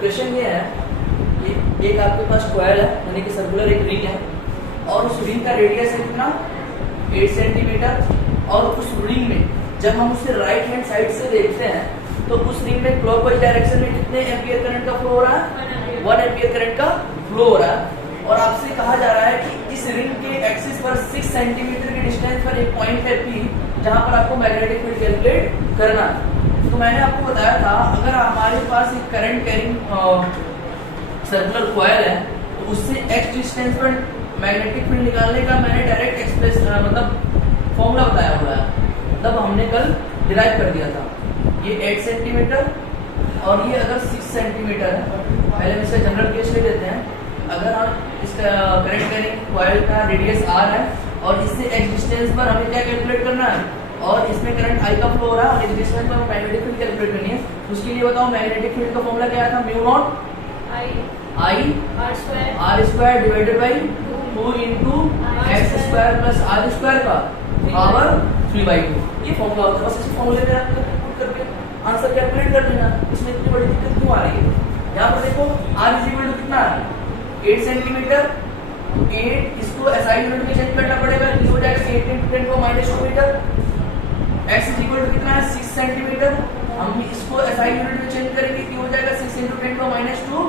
Question ये है कि एक आपके पास कॉइल है, यानी कि सर्कुलर एक रिंग है, और उस रिंग का रेडियस है कितना 8 सेंटीमीटर, और उस रिंग में जब हम उसे राइट हैंड साइड से देखते हैं तो उस रिंग में क्लॉकवाइज डायरेक्शन में कितने एम्पियर करंट का फ्लो हो रहा है, 1 एम्पियर करंट का फ्लो हो रहा है। और आपसे कहा जा रहा है कि इस रिंग के एक्सिस पर 6 सेंटीमीटर के डिस्टेंस पर एक पॉइंट है P, जहां पर आपको मैग्नेटिक फील्ड कैलकुलेट करना है। तो मैंने आपको बताया था अगर हमारे पास एक करंट कैरिंग सर्कुलर कॉइल है तो उससे x डिस्टेंस पर मैग्नेटिक फील्ड निकालने का मैंने डायरेक्ट एक्सप्रेस मतलब फॉर्मूला बताया हुआ है, तब हमने कल डिराइव कर दिया था। ये 8 सेंटीमीटर और ये अगर 6 सेंटीमीटर है, पहले हम इसका जनरल केस ले लेते हैं। अगर हम इस करंट कैरिंग कॉइल का रेडियस r है और इससे x डिस्टेंस पर हमें क्या कैलकुलेट करना है, और इसमें करंट I का फ्लो हो रहा है और x डिस्टेंस पर मैग्नेटिक फील्ड कैलकुलेट करनी है। उसके लिए बताओ मैग्नेटिक फील्ड का फॉर्मूला क्या था, mu not I r square divided by 2 into x square plus r square का पावर 3/2। ये फॉर्मूला होता है, बस इस फॉर्मूले में आप पुट करके आंसर कैलकुलेट कर देना। इसमें इतनी बड़ी दिक्कत क्यों आ रही है? यहाँ पर देखो r इक्वल टू कितना है 8 सेंटीमीटर, 8 इसको SI यूनिट में चेंज करना पड़ेगा, ये हो जाएगा 8 × 10⁻² मीटर। x इक्वल टू कितना है 6 सेंटीमीटर, हम इसको SI यूनिट में चेंज करेंगे, ये हो जाएगा 6 × 10⁻²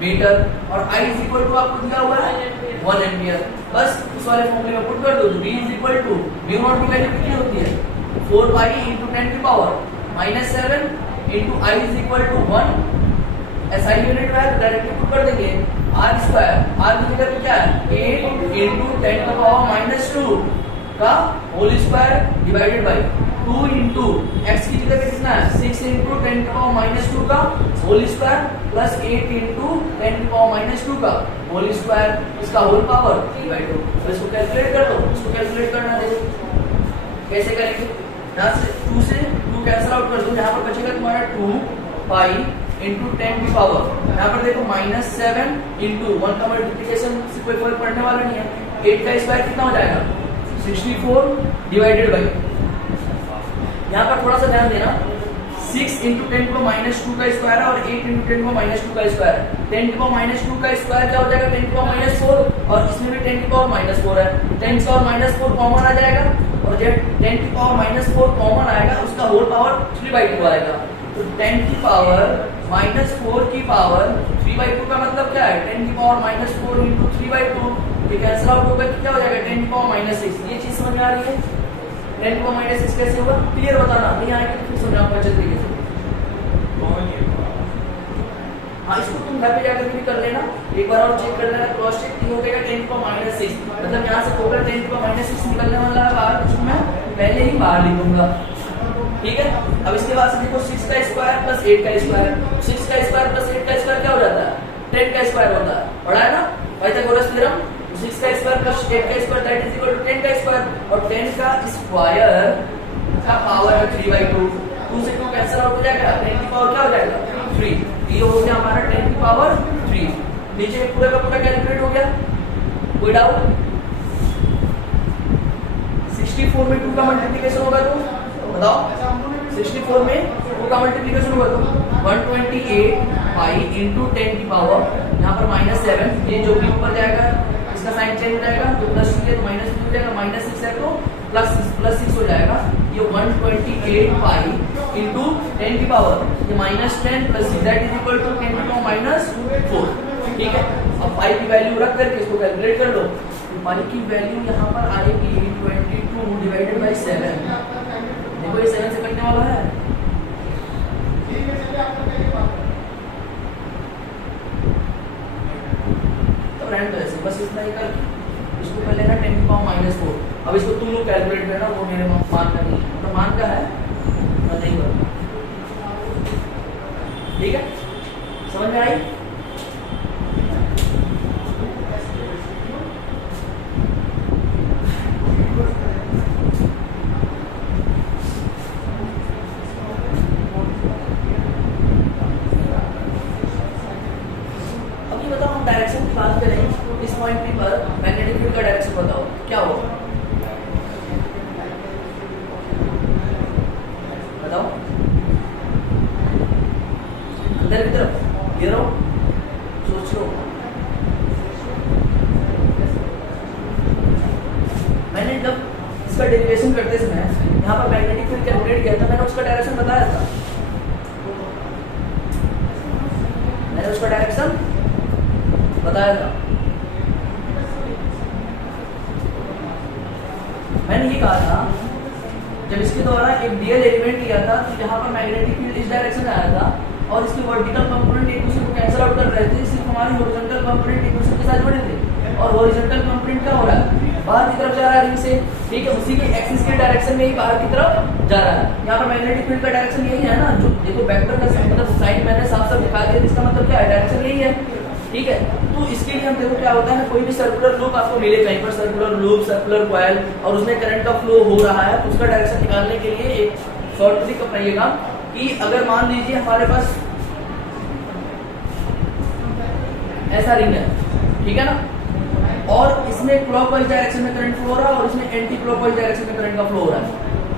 मीटर। और I इक्वल टू आपको दिया हुआ है 1 एम्पियर। बस उस वाले फॉर्मूले में पुट कर दो, V equal to mu not की वैल्यू कितनी होती है 4 pi × 10⁻⁻7 into I equal to 1, SI unit में डायरेक्टली पुट कर देंगे। R स्क्वायर, R की जगह पे क्या है 8 × 10⁻² का whole square divided by 2 into x की जगह पे कितना है 6 × 10⁻² का होल स्क्वायर प्लस 8 × 10⁻² का होल स्क्वायर, इसका होल पावर 3/2। तो इसको कैलकुलेट कर दो, इसको कैलकुलेट करना देखो कैसे करेंगे। यहाँ से 2 से 2 कैंसिल आउट कर दो, यहाँ पर बचेगा तुम्हारा 2 पाई × 10 की पावर, यहाँ पर देखो -7 इंटू 1 का मल्टीप्लिकेशन से कोई फर्क पड़ने वाला नहीं है। 8 का स्क्वायर कितना हो जाएगा 64 डिवाइडेड बाई, यहाँ पर थोड़ा सा ध्यान देना, 6 × 10⁻² का स्क्वायर है और 8 × 10⁻² का स्क्वायर है। 10⁻² का स्क्वायर क्या हो जाएगा 10⁻4, और इसमें भी 10⁻4 है, 10⁻4 कॉमन आ जाएगा, और जब 10⁻4 कॉमन आएगा उसका होल पावर 3/2 आएगा। तो 10⁻4 की पावर 3/2 का मतलब क्या है 10⁻4 × 3/2, ये कैंसिल आउट होगा तो क्या हो जाएगा 10⁻6। ये चीज समझ में आ रही है? 10⁻6 कैसे होगा क्लियर बताना, नहीं आएगा तो फिर समझाऊंगा अच्छे तरीके से। हाँ, इसको तुम घर पे जाकर भी कर लेना, एक बार और चेक कर लेना, क्रॉस चेक हो गएगा 10⁻6, मतलब यहाँ से टोटल 10⁻6 निकलने वाला है बाहर, कुछ मैं पहले ही बाहर लिखूंगा, ठीक है। अब इसके बाद से देखो 6 का स्क्वायर प्लस 8 का स्क्वायर, 6 का स्क्वायर प्लस 8 का स्क्वायर क्या हो जाता है 10 का स्क्वायर होता है, पढ़ा है ना पाइथागोरस थ्योरम। 6 का स्क्वायर प्लस 8 का square that is equal to 10 का स्क्वायर, और 10 का स्क्वायर का पावर है 3/2। 2 से 2 कैंसिल आउट हो जाएगा, 10 की पावर क्या हो जाएगा 3, ये हो गया हमारा 10 की पावर 3। नीचे पूरा का पूरा कैलकुलेट हो गया, कोई डाउट? 64 में 2 का मल्टीप्लिकेशन होगा तो बताओ, 64 में 2 का मल्टीप्लिकेशन होगा तो 128 पाई × 10 की पावर, यहाँ पर -7, ये जो भी ऊपर जाएगा इसका साइन चेंज हो जाएगा, तो +2 है तो -2 हो जाएगा, -6 है तो +6 हो जाएगा। ये 128 पाई × 10 की पावर, ये -10 + 6 दैट इज इक्वल टू 10⁻4, ठीक है। अब पाई की वैल्यू रख करके इसको कैलकुलेट कर लो, तो पाई की वैल्यू यहाँ पर आएगी 22 डिवाइडेड बाई 7। देखो ये 7 से कटने वाला है, तो रैंड ऐसे बस इतना ही कर, इसको कर लेना 10⁻4। अब इसको तुम लोग कैलकुलेट करना, वो मेरे मान का नहीं है, मतलब मान का है मैं नहीं करूँगा, ठीक है। समझ में आई? डायरेक्शन की बात करें, इस पॉइंट P पर मैग्नेटिक फील्ड का डायरेक्शन बताओ क्या होगा, बताओ। अंदर की तरफ ये रहो, बताया था, मैंने उसका डायरेक्शन बताया था। मैंने ये कहा था जब इसके द्वारा एक डीएल एलिमेंट लिया था तो यहाँ पर मैग्नेटिक फील्ड इस डायरेक्शन में आया था और इसके वर्टिकल कंपोनेंट एक दूसरे को कैंसिल आउट कर रहे थे, सिर्फ हमारे हॉरिजॉन्टल कंपोनेंट एक दूसरे के साथ जुड़े थे। और हॉरिजॉन्टल कंपोनेंट क्या हो रहा है, बाहर की तरफ जा रहा है रिंग से, ठीक है, उसी के एक्सिस के डायरेक्शन में ही बाहर की तरफ जा रहा है। यहाँ पर मैग्नेटिक फील्ड का डायरेक्शन यही है ना, जो देखो वेक्टर का मतलब साइन मैंने साफ साफ दिखा दिया, इसका मतलब क्या है, डायरेक्शन यही है, ठीक है। तो इसके लिए हम देखो क्या होता है, कोई भी सर्कुलर लूप आपको मिले कहीं पर, सर्कुलर लूप, सर्कुलर कॉइल, और उसमें करंट का फ्लो हो रहा है, तो उसका डायरेक्शन निकालने के लिए एक शॉर्ट ट्रिक अपनाइएगा कि अगर मान लीजिए हमारे पास ऐसा रिंग है, ठीक है ना, और इसमें क्लॉकवाइज डायरेक्शन में करंट फ्लो हो रहा है और इसमें एंटी क्लॉकवाइज डायरेक्शन में करंट का फ्लो हो रहा है,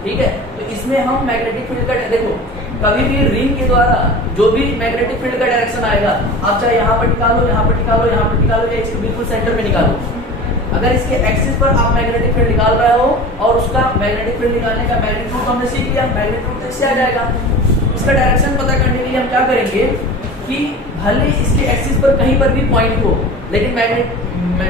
ठीक है। तो इसमें हम मैग्नेटिक फील्ड का देखो, कभी भी रिंग के द्वारा जो भी मैग्नेटिक फील्ड का डायरेक्शन आएगा, आप चाहे यहाँ पर निकालो, यहाँ पर निकालो, यहाँ पर निकालो, या इसके बिल्कुल सेंटर में निकालो, अगर इसके एक्सिस पर आप मैग्नेटिक फील्ड निकाल रहे हो और उसका मैग्नेटिक फील्ड निकालने का मैग्नीट्यूड हमने सीख लिया, मैग्नीट्यूड इससे आ जाएगा। इसका डायरेक्शन पता करने के लिए हम क्या करेंगे कि भले इसके एक्सिस पर कहीं पर भी पॉइंट हो, लेकिन मैग्नेट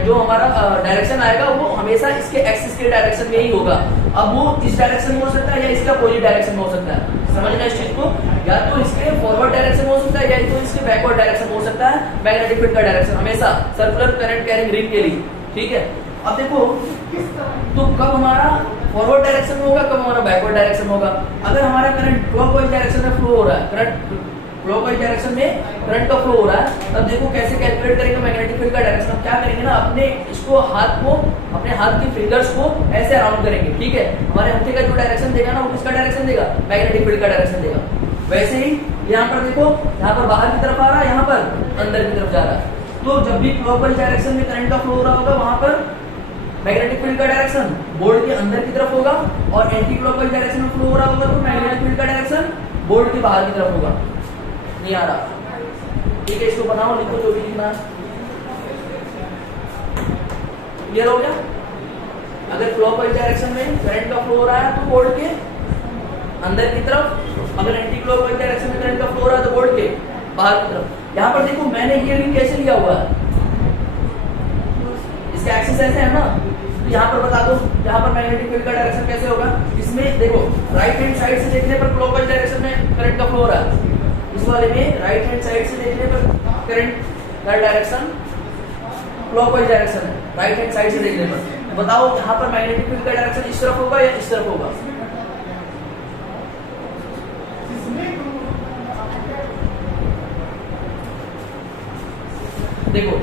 जो हमारा डायरेक्शन आएगा वो हमेशा इसके एक्सिस के डायरेक्शन में ही होगा। अब वो इस डायरेक्शन में हो सकता है या इसका अपोजिट डायरेक्शन में हो सकता है, समझना इस चीज को, या तो इसके फॉरवर्ड डायरेक्शन में हो सकता है या तो इसके बैकवर्ड डायरेक्शन में हो सकता है। मैग्नेटिक फील्ड का डायरेक्शन हमेशा सर्कुलर करंट कैरिंग रिंग के लिए, ठीक है। अब देखो तो कब हमारा फॉरवर्ड डायरेक्शन में होगा, कब हमारा बैकवर्ड डायरेक्शन में होगा। अगर हमारा करंट क्लॉकवाइज डायरेक्शन में फ्लो हो रहा है, करंट क्लॉकवाइज डायरेक्शन में करंट का फ्लो हो रहा है, तब देखो कैसे कैलकुलेट करेंगे मैग्नेटिक फील्ड का डायरेक्शन। हम क्या करेंगे ना, अपने इसको हाथ को, अपने हाथ के फिंगर्स को ऐसे अराउंड करेंगे, ठीक है। हमारे अंगूठे का जो डायरेक्शन देगा ना, वो किसका डायरेक्शन देगा, मैग्नेटिक फील्ड का डायरेक्शन देगा। वैसे ही यहाँ पर देखो, यहाँ पर बाहर की तरफ आ रहा है, यहाँ पर अंदर की तरफ जा रहा है। तो जब भी क्लॉकवाइज डायरेक्शन में करंट का फ्लो हो रहा होगा, वहां पर मैग्नेटिक फील्ड का डायरेक्शन बोर्ड के अंदर की तरफ होगा, और एंटी क्लॉकवाइज डायरेक्शन में फ्लो हो रहा होगा तो मैग्नेटिक फील्ड का डायरेक्शन बोर्ड के बाहर की तरफ होगा। नहीं आ रहा, ठीक है, इसको बनाओ, लिखो जो भी लिखना है। क्लियर हो गया। अगर क्लॉकवाइज डायरेक्शन में करंट का फ्लो हो रहा है तो बोर्ड के अंदर की तरफ, अगर एंटी क्लॉकवाइज डायरेक्शन में करंट का फ्लो हो रहा है तो बोर्ड के बाहर की तरफ। यहाँ पर देखो मैंने ये रिंग कैसे लिया हुआ है, इसका एक्सिस ऐसे है ना, तो यहाँ पर बता दो यहाँ पर मैग्नेटिक फील्ड का डायरेक्शन कैसे होगा। इसमें देखो राइट हैंड साइड से देखने पर क्लॉकवाइज डायरेक्शन में करंट का फ्लो हो रहा है, इस वाले में राइट हैंड साइड से देखने पर करंट का डायरेक्शन क्लॉकवाइज डायरेक्शन है, राइट हैंड साइड से देखने पर। बताओ यहाँ पर मैग्नेटिक फील्ड का डायरेक्शन इस तरफ होगा या इस तरफ होगा। देखो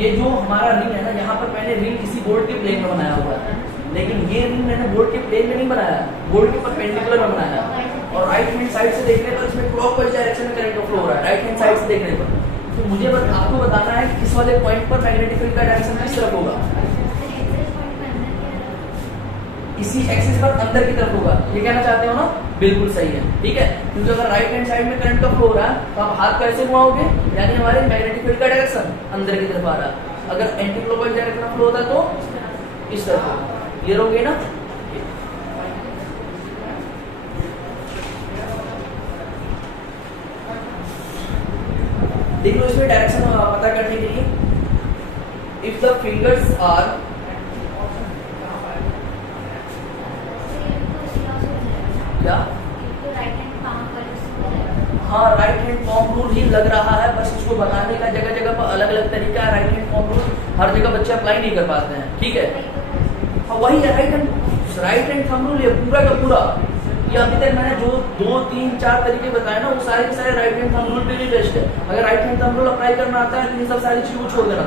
ये जो हमारा रिंग है ना, यहाँ पर मैंने रिंग किसी बोर्ड के प्लेन में बनाया हुआ है, लेकिन ये रिंग मैंने बोर्ड के प्लेन में नहीं बनाया, बोर्ड के परपेंडिकुलर में बनाया। और राइट हैंड साइड से देखने पर इसमें क्लॉकवाइज डायरेक्शन में करंट फ्लो हो रहा है, राइट हैंड साइड से देखने पर। तो मुझे आपको बताना है कि इस वाले पॉइंट पर मैग्नेटिक फील्ड का डायरेक्शन किस तरफ होगा, इसी एक्सिस पर अंदर की तरफ होगा। ये कहना चाहते हो ना, बिल्कुल सही है, ठीक है। क्योंकि अगर राइट हैंड साइड में करंट का फ्लो हो रहा है तो आप हाथ कैसे घुमाओगे, यानी हमारे मैग्नेटिक फील्ड का डायरेक्शन अंदर की तरफ आ रहा है। अगर एंटी क्लॉकवाइज डायरेक्शन में फ्लो होता तो इस तरफ। ये होगी ना, देख लो इसमें डायरेक्शन पता करने के लिए, इफ द फिंगर्स आर, क्या हाँ राइट हैंड पॉम रूल ही लग रहा है, बस इसको बताने का जगह जगह पर अलग अलग तरीका है। राइट हैंड पॉम रूल हर जगह बच्चे अप्लाई नहीं कर पाते हैं, ठीक है। हाँ वही है राइट हैंड थंब रूल, ये पूरा का पूरा, ये अभी तक मैंने जो 2, 3, 4 तरीके बताए ना, वो सारे के सारे राइट हैंड थंब रूल पे भी बेस्ट है। अगर right hand thumb rule apply करना आता है तो ये सब सारी चीजों को छोड़ देना,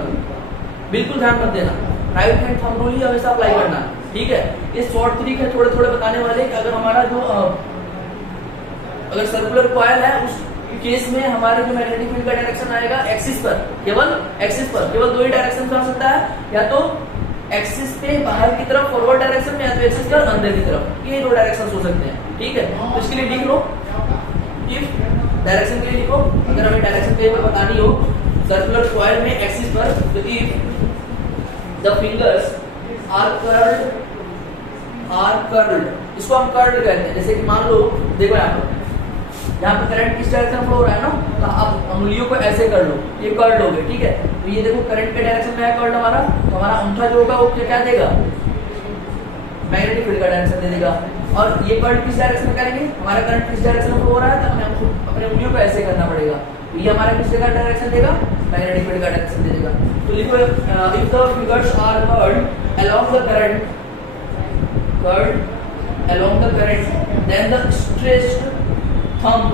बिल्कुल ध्यान मत देना, राइट हैंड थंब रूल ही हमेशा अप्लाई करना है, ठीक है। ये शॉर्ट ट्रिक है थोड़े थोड़े बताने वाले कि अगर हमारा जो अगर सर्कुलर कॉइल है उस केस में हमारे जो मैग्नेटिक फील्ड का डायरेक्शन आएगा एक्सिस पर, केवल एक्सिस पर, केवल दो ही डायरेक्शन में आ सकता है, या तो एक्सिस पे बाहर की तरफ फॉरवर्ड डायरेक्शन में, या तो एक्सिस पर अंदर की तरफ, ये दो डायरेक्शन हो सकते हैं, ठीक है। तो इसके लिए लिख लो, इफ डायरेक्शन के लिए लिखो, अगर हमें डायरेक्शन कहीं पर बतानी हो सर्कुलर कॉइल में एक्सिस पर, तो if the fingers are curled, इसको हम कर्ल्ड कहते हैं। जैसे कि मान लो देखो यहाँ पर यहाँ पे करंट किस डायरेक्शन फ्लो हो रहा है ना, तो आप उंगलियों को ऐसे कर लो, ये कर्ल हो गए, ठीक है। तो ये देखो करंट के डायरेक्शन में है कर्ल हमारा, तो हमारा अंगूठा जो होगा वो क्या देगा, मैग्नेटिक फील्ड का डायरेक्शन दे देगा। और ये कर्ल किस डायरेक्शन में करेंगे, हमारा करंट किस डायरेक्शन में हो रहा है, तो हमें अपने उंगलियों को ऐसे करना पड़ेगा, तो ये हमारा किस जगह डायरेक्शन देगा, मैग्नेटिक फील्ड का डायरेक्शन दे देगा। तो लिखो if the fingers are curled along the current, curled along the current, then the stretched thumb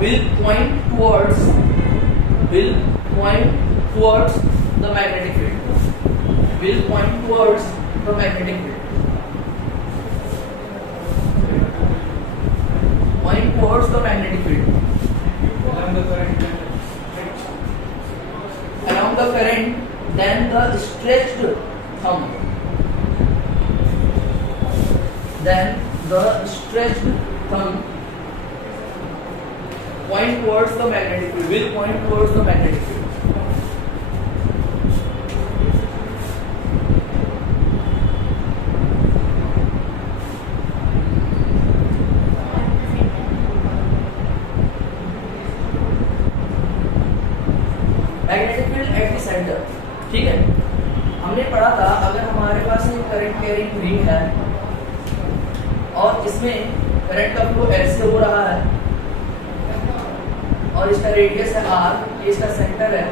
will point towards the magnetic field, will point towards the magnetic field, point towards the magnetic field along the current, then the stretched thumb point towards the magnetic field, will point towards the magnetic field. Magnetic field at the centre, ठीक है। हमने पढ़ा था अगर हमारे पास ये current carrying ring है और इसमें करंट का फ्लो ऐसे हो रहा है और इसका रेडियस है r, ये इसका सेंटर है,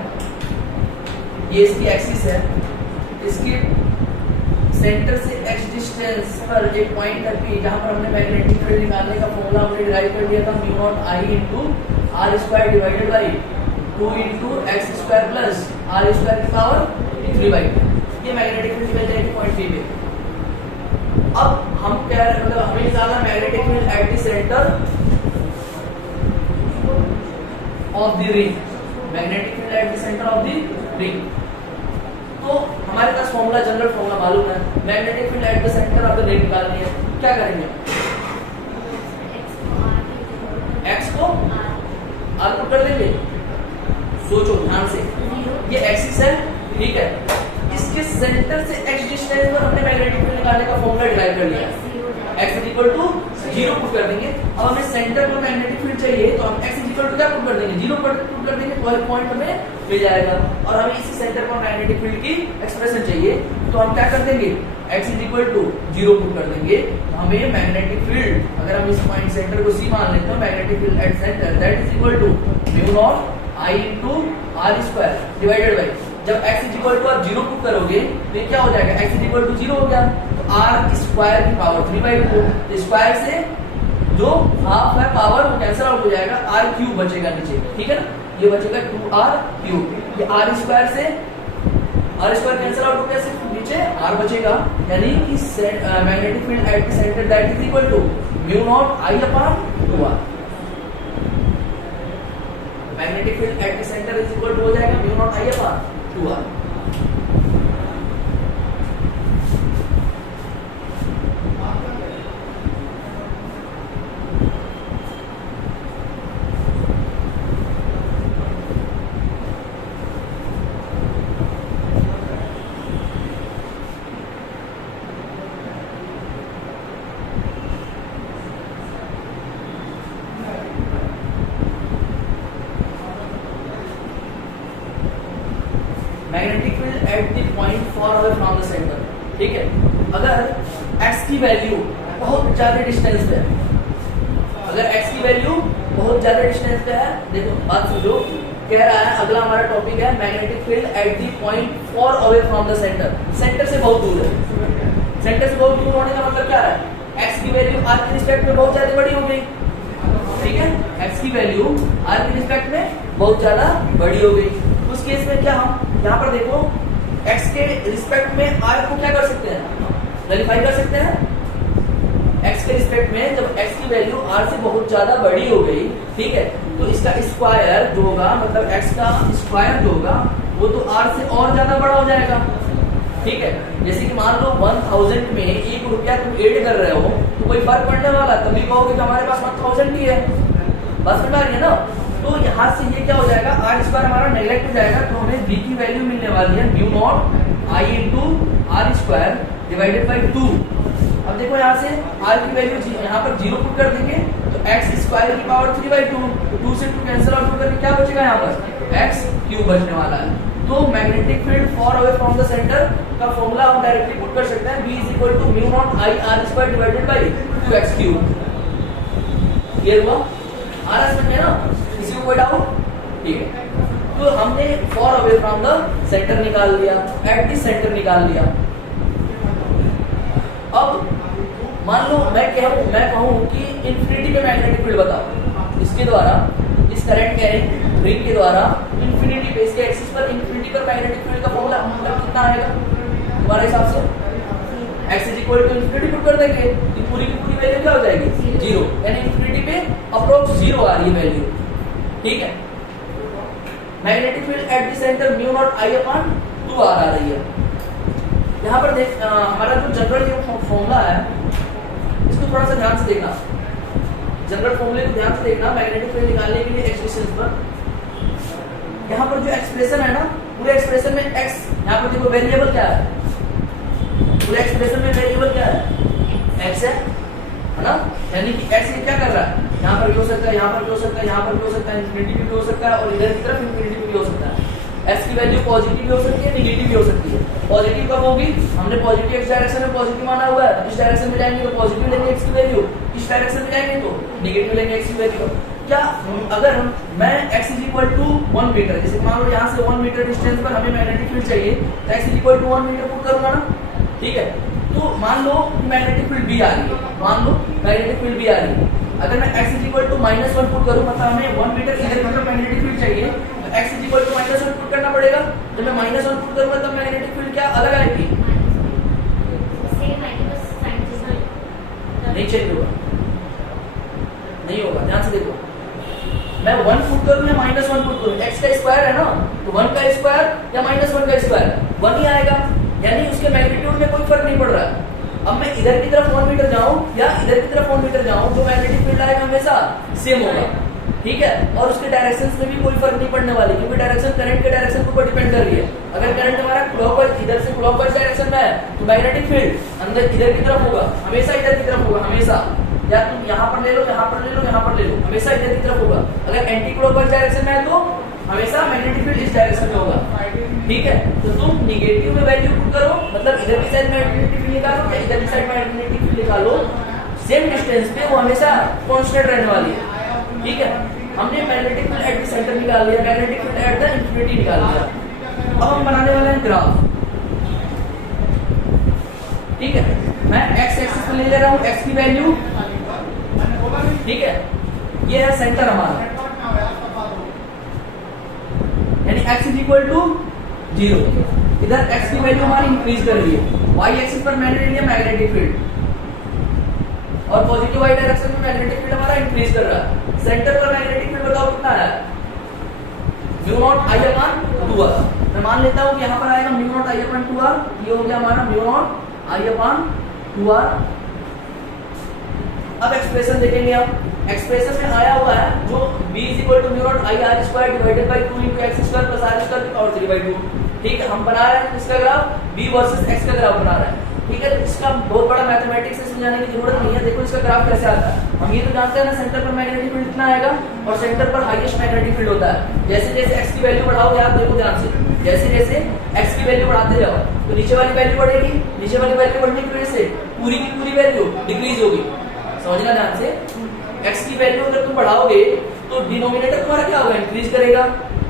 ये इसकी एक्सिस है, इसके सेंटर से x डिस्टेंस पर एक पॉइंट है P, जहां पर हमने मैग्नेटिक फील्ड निकालने का फॉर्मूला हमने डिराइव कर दिया था mu not I into r square divided bye 2 into x square plus r square की पावर 3/2। ये मैग्नेटिक फील्ड मिल जाएगी पॉइंट P पे। अब हम कह रहे हैं मतलब हमें निकालना magnetic field at the centre of the ring, magnetic field at the centre of the ring. तो हमारे पास फॉर्मूला, जनरल फॉर्मूला मालूम है, magnetic field at the centre of the ring निकालनी है। क्या करेंगे, x को r को कर देंगे, सोचो ध्यान से, ये एक्सिस है, ठीक है, इसके सेंटर से x डिस्टेंस पर हमने मैग्नेटिक फील्ड निकालने का फॉर्मूला डिराइव कर लिया, x is equal to 0 put कर देंगे। अब हमें सेंटर पर मैग्नेटिक फील्ड चाहिए तो हम x इज इक्वल टू क्या पुट कर देंगे, 0 पुट कर देंगे, तो पॉइंट हमें मिल जाएगा। और हमें इसी सेंटर पर मैग्नेटिक फील्ड की एक्सप्रेशन चाहिए तो हम क्या कर देंगे, x is equal to 0 put कर देंगे, तो हमें मैग्नेटिक फील्ड, अगर हम इस पॉइंट सेंटर को C मान लेते हैं, magnetic field at centre that is equal to mu not I into r square divided by, जब x इज इक्वल टू आप 0 पुट करोगे तो ये क्या हो जाएगा, x इज इक्वल टू 0 हो गया, तो r स्क्वायर की पावर 3/2, तो स्क्वायर से जो हाफ है पावर वो कैंसिल आउट हो जाएगा, r क्यूब बचेगा नीचे, ठीक है ना, ये बचेगा 2r क्यूब, ये r स्क्वायर से r स्क्वायर कैंसिल आउट हो गया, सिर्फ नीचे r बचेगा, यानी कि magnetic field at the centre that is equal to mu not I upon 2r, magnetic field at the centre is equal to हो जाएगा mu not I upon 2r। Magnetic field at the point far away from the centre, ठीक है। अगर x की value बहुत ज्यादा distance पे है, अगर x की वैल्यू बहुत ज्यादा डिस्टेंस पे है, देखो बात समझो, कह रहा है अगला हमारा टॉपिक है magnetic field at the point far away from the centre, centre से बहुत दूर है, सेंटर से बहुत दूर होने का मतलब क्या है, x की वैल्यू r के रिस्पेक्ट में बहुत ज्यादा बड़ी हो गई, ठीक है, x की वैल्यू r के रिस्पेक्ट में बहुत ज्यादा बड़ी हो गई। उस केस में क्या, हम यहाँ पर देखो x के रिस्पेक्ट में r को क्या कर सकते हैं, नलिफाई कर सकते हैं। x के रिस्पेक्ट में जब x की वैल्यू r से बहुत ज्यादा बड़ी हो गई, ठीक है, तो इसका स्क्वायर जो होगा, मतलब x का स्क्वायर जो होगा वो तो r से और ज्यादा बड़ा हो जाएगा, ठीक है। जैसे कि मान लो 1000 में 1 रुपया तुम ऐड कर रहे हो तो कोई फर्क पड़ने वाला, तभी कहोगे कि हमारे पास 1000 ही है, बस समझ आ रही है ना। तो यहाँ से ये क्या हो जाएगा, r स्क्वायर हमारा नेगलेक्ट हो जाएगा, तो हमें b की वैल्यू मिलने वाली है mu not I into r square divided bye 2, अब देखो यहाँ से r की वैल्यू यहाँ पर 0 पुट कर देंगे तो x स्क्वायर की पावर 3/2, तो 2 से 2 कैंसिल आउट करके क्या बचेगा यहाँ पर x क्यूब बचने वाला है। तो magnetic field for away from the centre का फॉर्मूला हम डायरेक्टली पुट कर सकते हैं, B = μ0 I r² divided by 2x cube. Clear हुआ? आ रहा समझ में ना? किसी को कोई डाउट? ठीक है, तो हमने for away from the centre निकाल लिया, एट द सेंटर निकाल लिया। अब मान लो मैं कहूं कि इंफिनिटी पे मैग्नेटिक फील्ड बताओ, इसके द्वारा इस करंट कैरिंग रिंग के द्वारा इंफिनिटी पे इसके एक्सिस पर इंफिनिटी पर मैग्नेटिक फील्ड का फॉर्मूला मतलब कितना आएगा तुम्हारे हिसाब से? x = इंफिनिटी पुट कर देंगे, ये पूरी की पूरी वैल्यू क्या हो जाएगी 0, यानी इंफिनिटी पे अप्रोक्स 0 आ रही है वैल्यू। ठीक है, magnetic field at the centre μ0 I/2r आ रही है। यहाँ पर देख हमारा जो जनरल फॉर्मूला है इसको थोड़ा सा ध्यान से देखना, जनरल फॉर्मूले को ध्यान से देखना मैग्नेटिक फील्ड निकालने के लिए x डिस्टेंस पर। यहाँ पर जो एक्सप्रेशन है ना, पूरे एक्सप्रेशन में x, यहाँ पर देखो वेरिएबल क्या है, पूरे एक्सप्रेशन में वेरिएबल क्या है x है ना, यानी कि x क्या कर रहा है, यहाँ पर भी हो सकता है, यहाँ पर भी हो सकता है, यहाँ पर भी हो सकता है, इंफिनिटी भी हो सकता है और इधर की तरफ इंफिनिटी भी हो सकता है। x की वैल्यू पॉजिटिव भी हो सकती है, नेगेटिव भी हो सकती है। पॉजिटिव कब होगी? हमने पॉजिटिव x डायरेक्शन में पॉजिटिव माना हुआ है, इस डायरेक्शन में जाएंगे तो पॉजिटिव लेंगे x की वैल्यू, इस डायरेक्शन में जाएंगे तो नेगेटिव लेंगे x की वैल्यू। क्या अगर मैं x = 1 मीटर, जैसे मान लो यहाँ से 1 मीटर डिस्टेंस पर हमें मैग्नेटिक फील्ड चाहिए तो x = 1 मीटर पुट करूंगा ना, ठीक है, तो मान लो मैग्नेटिक फील्ड B आ रही है, मान लो मैग्नेटिक फील्ड B आ रही है, अगर मैं x = -1 पुट करूं, मतलब हमें 1 मीटर इधर की तरफ मैग्नेटिक फील्ड चाहिए तो x = -1 पुट करना पड़ेगा। जब मैं -1 पुट करूंगा तब मैग्नेटिक फील्ड क्या अलग आएगी? नहीं चेंज होगा, नहीं होगा, ध्यान से देखो, मैं 1 पुट करूं या -1 पुट करूं, x का स्क्वायर है ना, तो 1 का स्क्वायर या -1 का स्क्वायर 1 ही आएगा, यानी उसके मैग्नीट्यूड में कोई फर्क नहीं पड़ रहा है। अब मैं इधर की तरफ 1 मीटर जाऊं या इधर की तरफ 1 मीटर जाऊं, जो मैग्नेटिक फील्ड आएगा हमेशा सेम होगा, ठीक है, और उसके डायरेक्शंस में भी कोई फर्क नहीं पड़ने वाली, क्योंकि डायरेक्शन करंट के डायरेक्शन के ऊपर डिपेंड कर रही है। अगर करंट हमारा क्लॉकवाइज इधर से क्लॉकवाइज डायरेक्शन में है तो मैग्नेटिक फील्ड अंदर इधर की तरफ होगा, हमेशा इधर की तरफ होगा, हमेशा, या तुम यहाँ पर ले लो, यहाँ पर ले लो, यहाँ पर ले लो, हमेशा इधर की तरफ होगा। अगर एंटी क्लॉकवाइज डायरेक्शन में है तो हमेशा मैग्नेटिक फील्ड इस डायरेक्शन में होगा, ठीक है। तो तुम निगेटिव में वैल्यू पुट करो, मतलब इधर की साइड मैग्नेटिक फील्ड निकालो या इधर की साइड मैग्नेटिक फील्ड निकालो, सेम डिस्टेंस पे वो हमेशा कांस्टेंट रहने वाली है, ठीक है। हमने magnetic field at the centre निकाल लिया, magnetic field at the infinity निकाल लिया। अब हम बनाने वाले हैं ग्राफ, ठीक है। मैं x एक्सिस पे ले ले रहा हूँ x की वैल्यू, ठीक है, ये है सेंटर हमारा, यानी x = 0, इधर x की वैल्यू हमारी इंक्रीज कर रही है, y एक्सिस पर मैंने ले लिया मैग्नेटिक फील्ड और पॉजिटिव y डायरेक्शन में मैग्नेटिक फील्ड हमारा इंक्रीज कर रहा है। सेंटर पर मैग्नेटिक फील्ड बताओ कितना है? μ0 I/2r। मैं मान लेता हूं कि यहाँ पर आएगा μ0 I/2r, ये हो गया हमारा μ0 I/2r। अब एक्सप्रेशन देखेंगे हम, एक्सप्रेशन में आया हुआ है जो B = μ0 I/r² divided by 2 × x² + r² की पावर 3/2, ठीक है। हम बना रहे हैं इसका ग्राफ, B वर्सेस x का ग्राफ बना रहे हैं, ठीक है। इसका बहुत बड़ा मैथमेटिक्स से समझाने की जरूरत नहीं है। देखो इसका ग्राफ कैसे आता है, हम ये तो जानते हैं ना, सेंटर पर मैग्नेटिक फील्ड कितना आएगा और सेंटर पर हाईएस्ट मैग्नेटिक फील्ड होता है। जैसे जैसे x की वैल्यू बढ़ाओगे, आप देखो ध्यान से, जैसे जैसे x की वैल्यू बढ़ाते जाओ तो नीचे वाली वैल्यू बढ़ेगी, नीचे वाली वैल्यू बढ़ने की वजह से पूरी की पूरी वैल्यू डिक्रीज होगी, समझना ध्यान से। x की वैल्यू अगर तुम बढ़ाओगे तो डिनोमिनेटर तुम्हारा क्या होगा? इंक्रीज करेगा,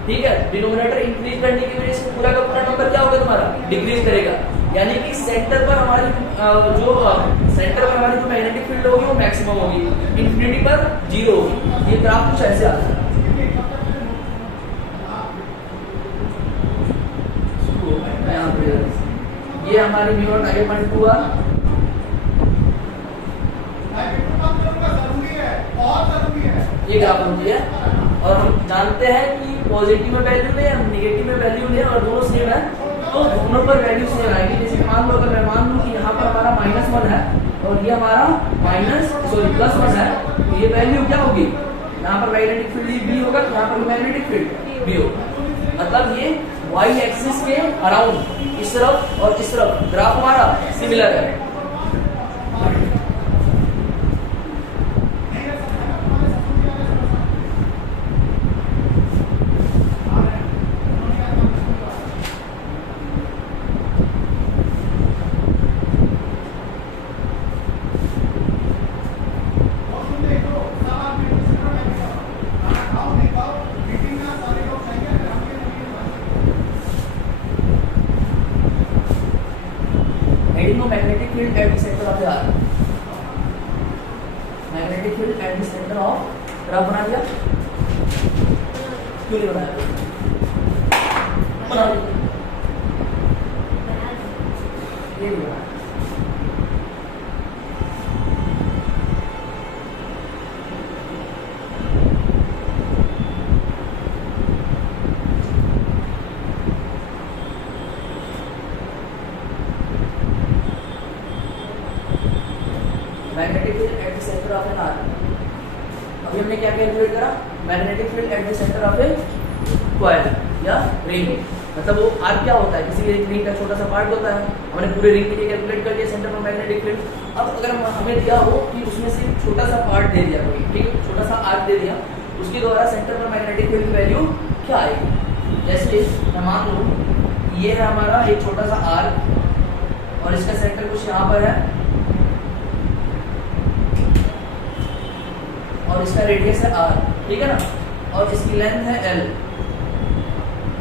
ठीक है। डिनोमिनेटर इंक्रीज करने की वजह से पूरा का पूरा नंबर क्या होगा तुम्हारा? डिक्रीज करेगा, यानी कि सेंटर पर हमारी जो मैग्नेटिक फील्ड होगी वो मैक्सिमम होगी, इंफिनिटी पर 0 होगी। ये ग्राफ कुछ ऐसे आता है। ये हमारी μ0 I/2r, ये ग्राफ होती है। और हम जानते हैं कि पॉजिटिव में वैल्यू ले, हम निगेटिव में वैल्यू ले और दोनों सेम है तो दोनों पर वैल्यू सेम आएगी। जैसे मान लो, अगर मैं मान लूं कि यहाँ पर हमारा -1 है और ये हमारा +1 है, तो ये वैल्यू क्या होगी? यहाँ पर मैग्नेटिक फील्ड B होगा, तो यहाँ पर मैग्नेटिक फील्ड B होगा। मतलब ये y एक्सिस के अराउंड इस तरफ और इस तरफ ग्राफ हमारा सिमिलर है। Magnetic field at the centre of graph बना दिया, क्यों नहीं बनाया? बना दिया, ये भी बनाया। Magnetic field at the centre of an arc. अभी हमने क्या कैलकुलेट करा? Magnetic field at the centre of A coil या रिंग। मतलब वो आर्क क्या होता है? किसी भी एक रिंग का छोटा सा पार्ट होता है। हमने पूरे रिंग के लिए कैलकुलेट कर लिया सेंटर पर मैग्नेटिक फील्ड। अब अगर हमें दिया हो कि उसमें से छोटा सा पार्ट दे दिया कोई, ठीक है, छोटा सा आर्क दे दिया, उसके द्वारा सेंटर पर मैग्नेटिक फील्ड की वैल्यू क्या आएगी? जैसे मैं मान लूँ ये है हमारा एक छोटा सा आर्क और इसका सेंटर कुछ यहाँ पर है और इसका रेडियस है r, ठीक है ना, और इसकी लेंथ है l।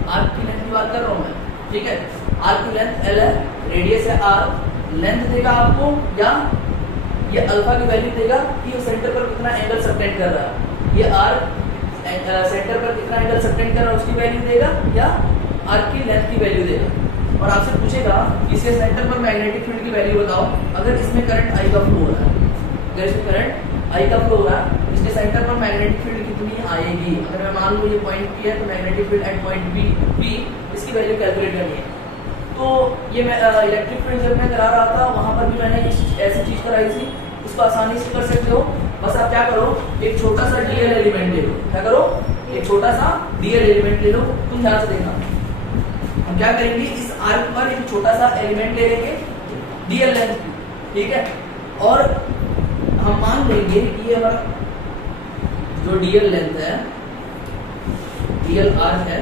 आर्क की लेंथ की बात कर रहा हूं मैं, ठीक है। आर्क की लेंथ l है, रेडियस है r। लेंथ देगा आपको या ये अल्फा की वैल्यू देगा कि सेंटर पर कितना एंगल सबटेंड कर रहा है। ये r सेंटर पर कितना एंगल सबटेंड कर रहा है उसकी वैल्यू देगा या आर्क की लेंथ की वैल्यू देगा। और आपसे पूछेगा इसके सेंटर पर मैग्नेटिक फील्ड की वैल्यू बताओ। अगर इसमें करंट I का फ्लो हो रहा है, अगर इसमें करंट I का फ्लो हो रहा है, इसके सेंटर पर मैग्नेटिक फील्ड कितनी आएगी? अगर मैं मान लूँ ये पॉइंट P है तो magnetic field eight point P इसकी वैल्यू कैलकुलेट करनी है। तो ये मैं इलेक्ट्रिक फील्ड जब मैं करा रहा था वहां पर भी मैंने ऐसी चीज कराई थी, उसको आसानी से कर सकते हो। बस आप क्या करो, एक छोटा सा डीएल एलिमेंट ले लो। क्या करो? एक छोटा सा डीएल एलिमेंट ले लो। तुम ध्यान से देखना, हम क्या करेंगे, इस आर्क पर एक छोटा सा एलिमेंट ले लेंगे डीएल लेंथ की, ठीक है, और हम मान लेंगे कि ये हमारा जो डीएल लेंथ है, डीएल आर्क है,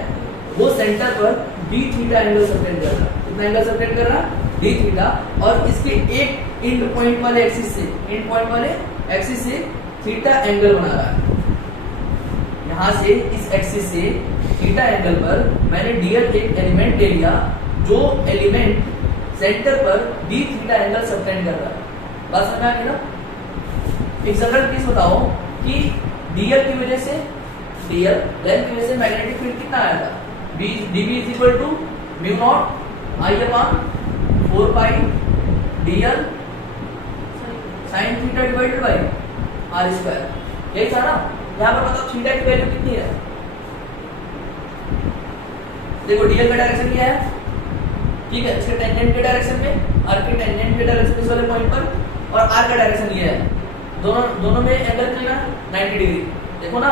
वो सेंटर पर डी थीटा एंगल सबटेंड कर रहा है। कितना एंगल सबटेंड कर रहा है? D theta. और इसके एक एंड पॉइंट वाले एक्सिस से, एंड पॉइंट वाले एक्सिस से थीटा एंगल बना रहा है। यहां से इस एक्सिस से थीटा एंगल पर मैंने डीएल एक एलिमेंट ले लिया, जो एलिमेंट सेंटर पर डी थीटा एंगल सबटेंड कर रहा है। बात समझ आ गई ना? एक जनरल केस बताओ कि डीएल की वजह से, डीएल लेंथ की वजह से मैग्नेटिक फील्ड कितना आया था? dB is equal to mu not I upon 4 pi dl sine theta divided by r square. यही था ना? यहाँ पर बताओ थीटा की वैल्यू कितनी है? देखो डीएल का डायरेक्शन क्या है, ठीक है, इसके टेंजेंट के डायरेक्शन में, r के टेंजेंट के डायरेक्शन इस वाले पॉइंट पर, और r का डायरेक्शन ये है। दोनों में एंगल कितना? 90 डिग्री। देखो ना,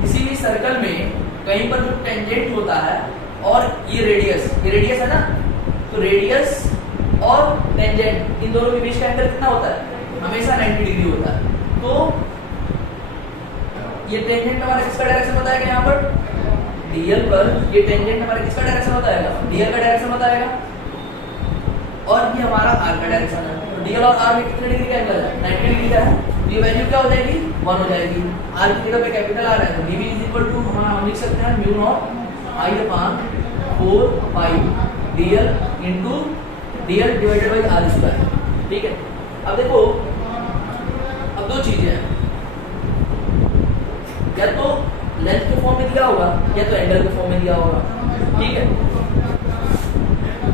किसी भी सर्कल में कहीं पर जो टेंजेंट होता है और ये रेडियस है ना, तो रेडियस और टेंजेंट इन दोनों के बीच का एंगल कितना होता है? हमेशा 90 डिग्री होता है। तो ये टेंजेंट हमारा किसका डायरेक्शन बताएगा? यहाँ पर डीएल पर ये टेंजेंट हमारा किसका डायरेक्शन बताएगा? डीएल का डायरेक्शन बताएगा। और ये हमारा आर का डायरेक्शन है, तो डीएल और आर में कितने डिग्री का एंगल है? 90 डिग्री का है। ये वैल्यू क्या हो जाएगी? 1 हो जाएगी। आर की जगह पे कैपिटल आर है, तो dV इज इक्वल टू हम लिख सकते हैं mu not I upon 4 pi dl into dl divided by r square, ठीक है। अब देखो, अब दो चीजें हैं, या तो लेंथ के फॉर्म में दिया होगा या तो एंगल के फॉर्म में दिया होगा, ठीक है।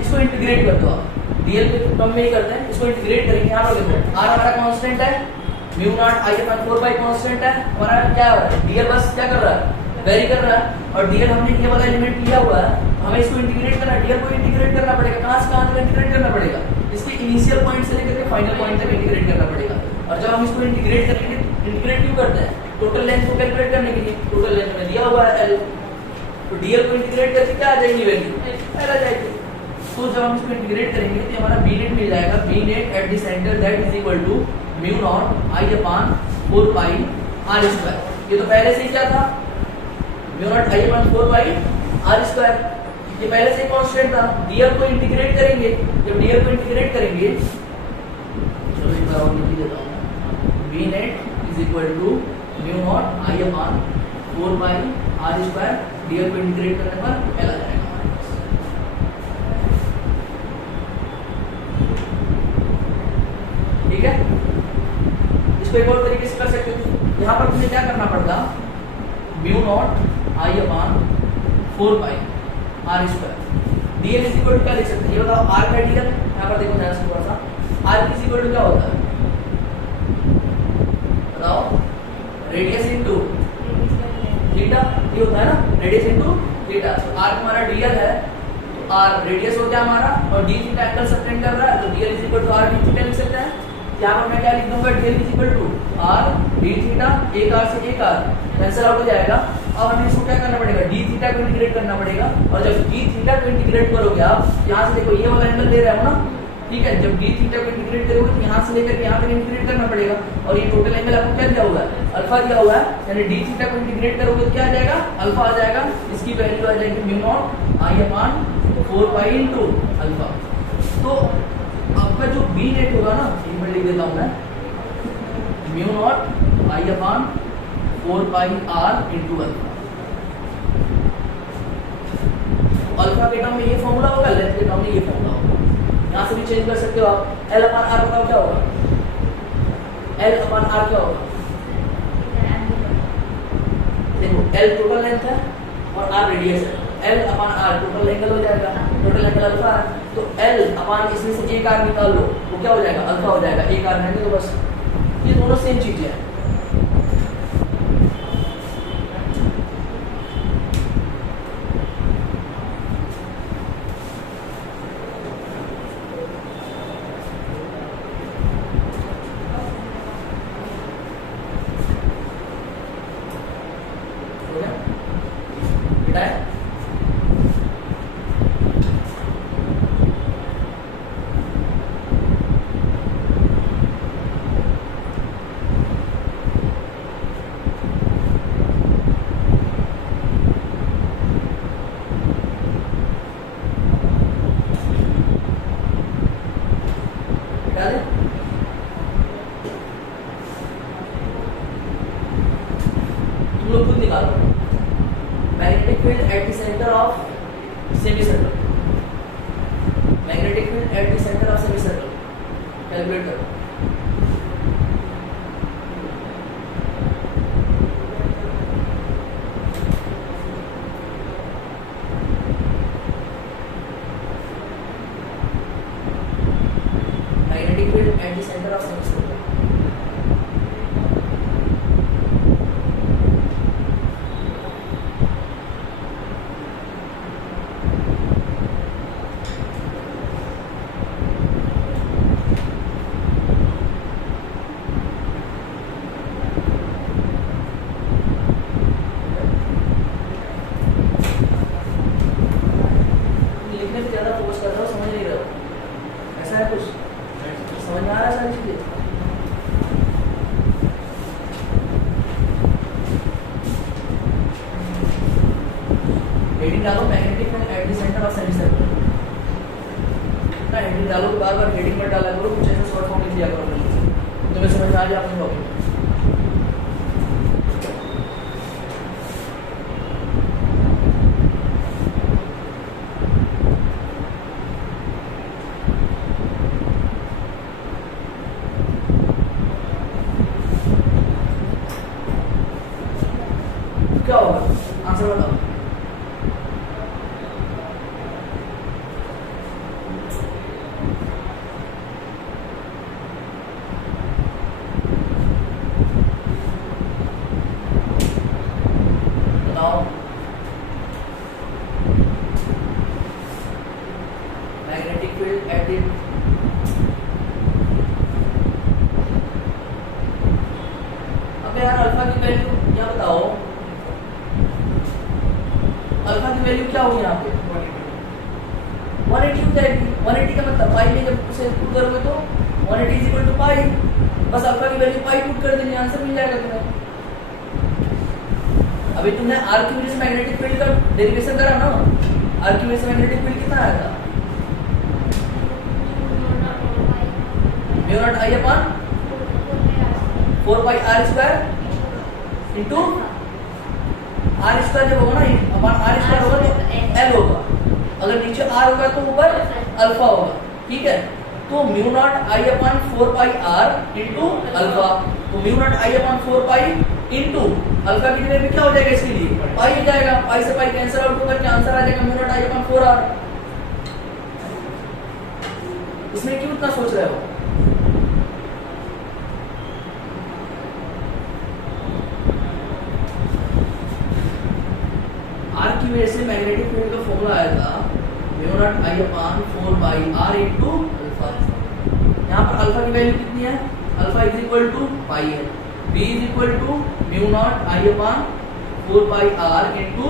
इसको इंटीग्रेट कर दो आप, डीएल के टर्म में ही करते हैं, इसको इंटीग्रेट करेंगे। यहाँ पर देखो आर हमारा कांस्टेंट है, mu not I upon 4 pi constant है, हमारा क्या है? डीएल बस क्या कर रहा है? वेरी कर रहा है। और डीएल हमने ये वाला एलिमेंट लिया हुआ है, हमें इसको इंटीग्रेट करना है। डीएल को इंटीग्रेट करना पड़ेगा, कहां से कहां तक इंटीग्रेट करना पड़ेगा? इसके इनिशियल पॉइंट से लेकर के फाइनल पॉइंट तक इंटीग्रेट करना पड़ेगा। और जब हम इसको इंटीग्रेट करेंगे, इंटीग्रेट क्यों करते हैं? टोटल लेंथ को कैलकुलेट करने के लिए। टोटल लेंथ में दिया हुआ है L, तो डीएल को इंटीग्रेट करके क्या आ जाएगी वैल्यू? L आ जाएगी। तो जब हम इसको इंटीग्रेट करेंगे तो हमारा बी नेट मिल जाएगा, B net at the centre that is equal to mu not I upon 4 pi r square. ये तो पहले से ही क्या था? Mu not I upon 4 pi r square. ये पहले से ही कांस्टेंट था। डीएल को इंटीग्रेट करेंगे, जब डीएल को इंटीग्रेट करेंगे, चलो एक बार और लिख देता हूं, B net is equal to mu not I upon 4 pi r square. Dl को इंटीग्रेट करने पर L आ जाएगा। ठीक है, इसको एक और तरीके से कर सकते थे, यहाँ पर तुम्हें क्या करना पड़ता, mu not I upon 4 pi r square. Dl is equal to क्या लिख सकते हैं, ये बताओ आर का डीएल, यहाँ पर देखो ध्यान से थोड़ा सा, आर इज इक्वल टू क्या होता है बताओ, रेडियस इनटू थीटा, ये होता है ना, रेडियस इनटू थीटा। तो आर हमारा डीएल है, तो आर रेडियस हो गया हमारा, और डी थीटा एंगल सबटेंड कर रहा है, तो dl is equal to r d theta लिख सकते हैं। यहाँ पर मैं क्या लिख दूंगा, dl is equal to r d theta, एक आर से एक आर कैंसिल आउट हो जाएगा। अब हमें इसको क्या करना पड़ेगा, डी थीटा को इंटीग्रेट करना पड़ेगा, और जब डी थीटा को इंटीग्रेट करोगे आप, यहाँ से देखो ये वाला एंगल ले रहे हो ना, ठीक है, जब डी थीटा को इंटीग्रेट करोगे तो यहाँ से लेकर यहाँ तक इंटीग्रेट करना पड़ेगा, और ये टोटल एंगल आपको क्या दिया हुआ है, अल्फा दिया हुआ है, यानी डी थीटा को इंटीग्रेट करोगे तो क्या आ जाएगा, अल्फा आ जाएगा, इसकी वैल्यू आ जाएगी mu not I upon 4 pi into alpha. तो आपका जो बी नेट होगा ना, ये मैं लिख देता हूँ मैं, mu not I upon 4 pi are into alpha. Alpha के टर्म में ये फॉर्मूला होगा, लेंथ के टर्म में ये फॉर्मूला होगा, यहाँ से भी चेंज कर सकते हो आप। एल अपान आर बताओ क्या होगा, एल अपान आर क्या होगा, देखो एल टोटल लेंथ है और आर रेडियस है, L upon r total angle हो जाएगा, टोटल एंगल अल्फा है, तो एल अपान इसमें से एक आर निकाल लो वो क्या हो जाएगा, अल्फा हो जाएगा, एक आर रहेंगे तो बस, ये दोनों सेम चीजें हैं। Magnetic field at the center of semicircle. Magnetic field at the center of semicircle. Calculate करो. Magnetic field at the center of semicircle. Heading डालो magnetic field at the centre of semicircle. ना heading डालो तो बार बार heading मत डाला करो, कुछ ऐसा शॉर्ट फॉर्म लिख दिया करो, तुम्हें समझ में आ जाए अपने टॉपिक। क्या होगा आंसर बताओ। मैग्नेटिक फील्ड एट द अब यार अल्फा की वैल्यू क्या बताओ, अल्फा की वैल्यू क्या होगी यहाँ पे 180 हो जाएगी। 180 का मतलब पाई में जब उसे पुट करोगे तो 180 इज इक्वल टू पाई, बस अल्फा की वैल्यू पाई पुट कर देनी, आंसर मिल जाएगा तुम्हें। अभी तुमने आर की वजह से मैग्नेटिक फील्ड का डेरिवेशन करा ना, आर की वजह से मैग्नेटिक फील्ड कितना आया था, mu not I upon 4 pi r square into r square जब होगा ना अपान आर स्क्वायर होगा तो एल होगा, अगर नीचे आर होगा तो ऊपर अल्फा होगा, ठीक है। तो mu not I upon 4 pi are into alpha, तो mu not I upon 4 pi into alpha की जगह पे क्या हो जाएगा इसके लिए पाई हो जाएगा, पाई से पाई कैंसिल आउट होकर के आंसर आ जाएगा mu not I upon 4 r. इसमें क्यों इतना सोच रहे हो? आर की वजह से मैग्नेटिक फील्ड का फॉर्मूला आया था mu not I upon 4 pi are into alpha. यहाँ पर अल्फा की वैल्यू कितनी है? Alpha is equal to pi है, B is equal to mu not I upon 4 pi are into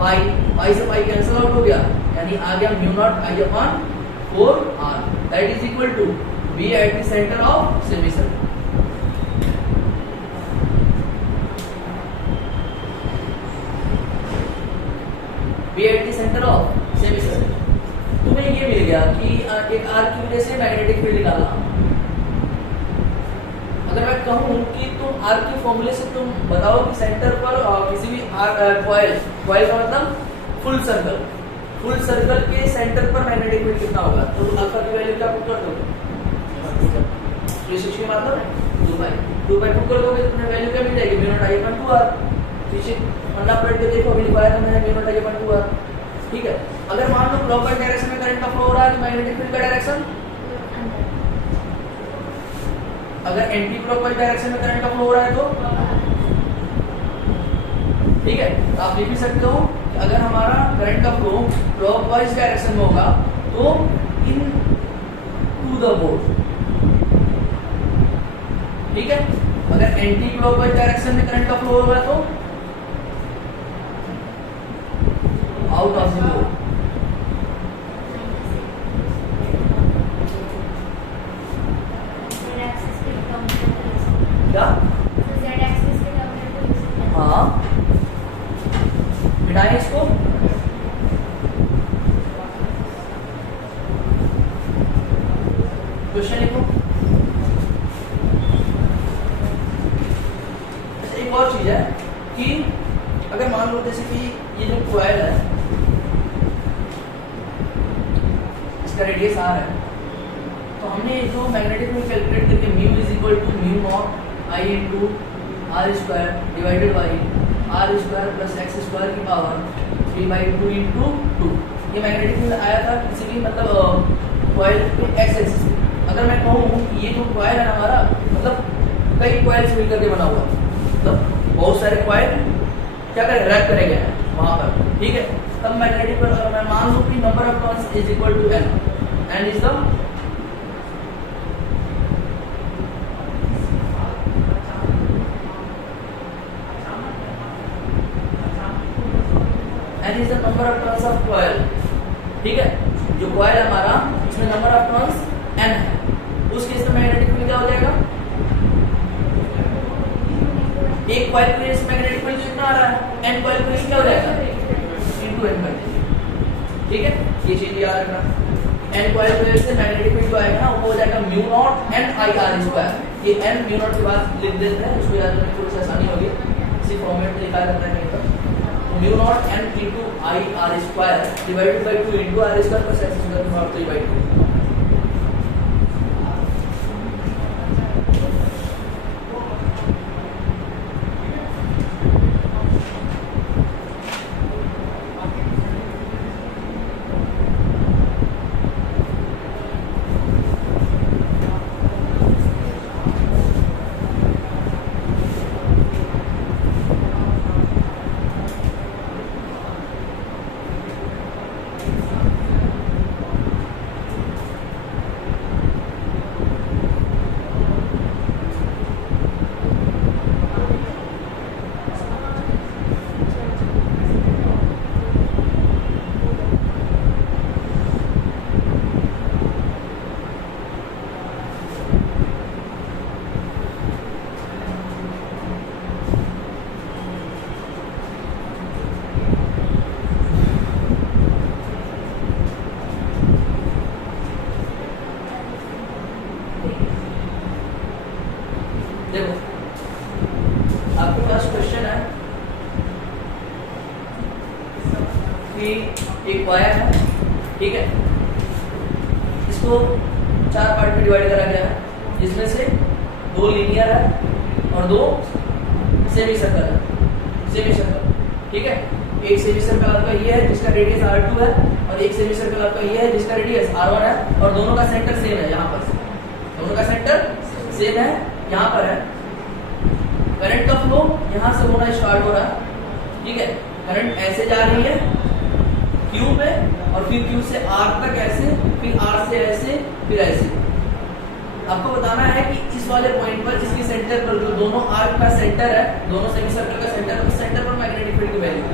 pi, pi से पाई कैंसिल आउट हो गया यानी आ गया mu not I upon 4 R that is equal to B at the centre of semicircle. B at the centre of semi circle. तुम्हें ये मिल गया कि एक आर की वजह से मैग्नेटिक फील्ड निकालना। अगर मैं कहूं कि तुम आर के फॉर्मूले से तुम बताओ कि सेंटर पर किसी भी कॉइल का मतलब फुल सर्कल के सेंटर पर मैग्नेटिक फील्ड कितना होगा, तो अल्फा की वैल्यू क्या पुट कर दोगे? 360 मतलब 2 पाई पुट कर दोगे तो तुम्हें वैल्यू क्या मिल जाएगी? Mu not I upon 2 R. पन्ना पलट के देखो, अभी लिखवाया था मैंने mu not I upon 2 R. ठीक है, अगर मान लो क्लॉकवाइज डायरेक्शन में करंट का फ्लो हो रहा है तो मैग्नेटिक फील्ड का डायरेक्शन, अगर एंटी क्लॉकवाइज डायरेक्शन में करंट का फ्लो हो रहा है तो ठीक है, तो आप लिख भी सकते हो कि अगर हमारा करंट का फ्लो क्लॉकवाइज डायरेक्शन में होगा तो इन टू द बोर्ड। ठीक है, अगर एंटी क्लॉकवाइज डायरेक्शन में करंट का फ्लो होगा तो आउट ऑफ द बोर्ड। क्या? हाँ, मिटाएं इसको। क्वेश्चन लिखो। एक और चीज है कि अगर मान लो जैसे कि ये जो कॉइल है इसका रेडियस आर है, तो हमने जो मैग्नेटिक फील्ड कैलकुलेट करके mu is equal to mu not I into r square divided by r square plus x square की पावर 3/2 इंटू 2, ये मैग्नेटिक फील्ड आया था किसी भी मतलब कॉइल के एक्स एक्सिस पे। अगर मैं कहूँ कि ये जो कॉइल है ना हमारा मतलब कई कॉइल से मिलकर के बना हुआ, मतलब बहुत सारे कॉइल क्या करें रैप करे गए हैं वहां पर। ठीक है, तब मैग्नेटिक फील्ड अगर मैं मान लूँ कि number of turns is equal to N, N is the n is the number of turns of coil। ठीक है, जो coil है हमारा उसमें number of turns n है, उस केस में मैग्नेटिक फील्ड क्या हो जाएगा? एक coil के लिए मैग्नेटिक फील्ड कितना आ रहा है? n coil के लिए क्या हो जाएगा? into n कर दीजिए। ठीक है, ये चीज याद रखना। n coil के लिए मैग्नेटिक फील्ड जो आएगा ना वो हो जाएगा mu not n i r square. ये n म्यू नॉट के बाद लिख देते हैं, उसको याद करने में थोड़ी सी आसानी होगी, इसी फॉर्मेट में लिखा जाता है नहीं तो mu not n into I r square divided by 2 into r square plus x square not 3/2। देखो आपके पास क्वेश्चन है कि एक वायर है, ठीक है, इसको 4 पार्ट में डिवाइड करा गया है जिसमें से 2 लीनियर है और 2 सेमी सर्कल, ठीक है। एक सेमी सर्कल आपका ये है जिसका रेडियस R2 है, और एक सेमी सर्कल आपका ये है जिसका रेडियस R1 है, और दोनों का सेंटर सेम है। यहाँ पर दोनों का सेंटर सेम है, यहाँ पर है। करंट का फ्लो यहाँ से होना स्टार्ट हो रहा है, ठीक है। करंट ऐसे जा रही है Q में, और फिर Q से R तक ऐसे, फिर R से ऐसे, फिर ऐसे। आपको बताना है कि इस वाले पॉइंट पर, इसके सेंटर पर, जो दोनों आर्क का सेंटर है, दोनों सेमी सर्कल का सेंटर, उस सेंटर पर मैग्नेटिक फील्ड की वैल्यू,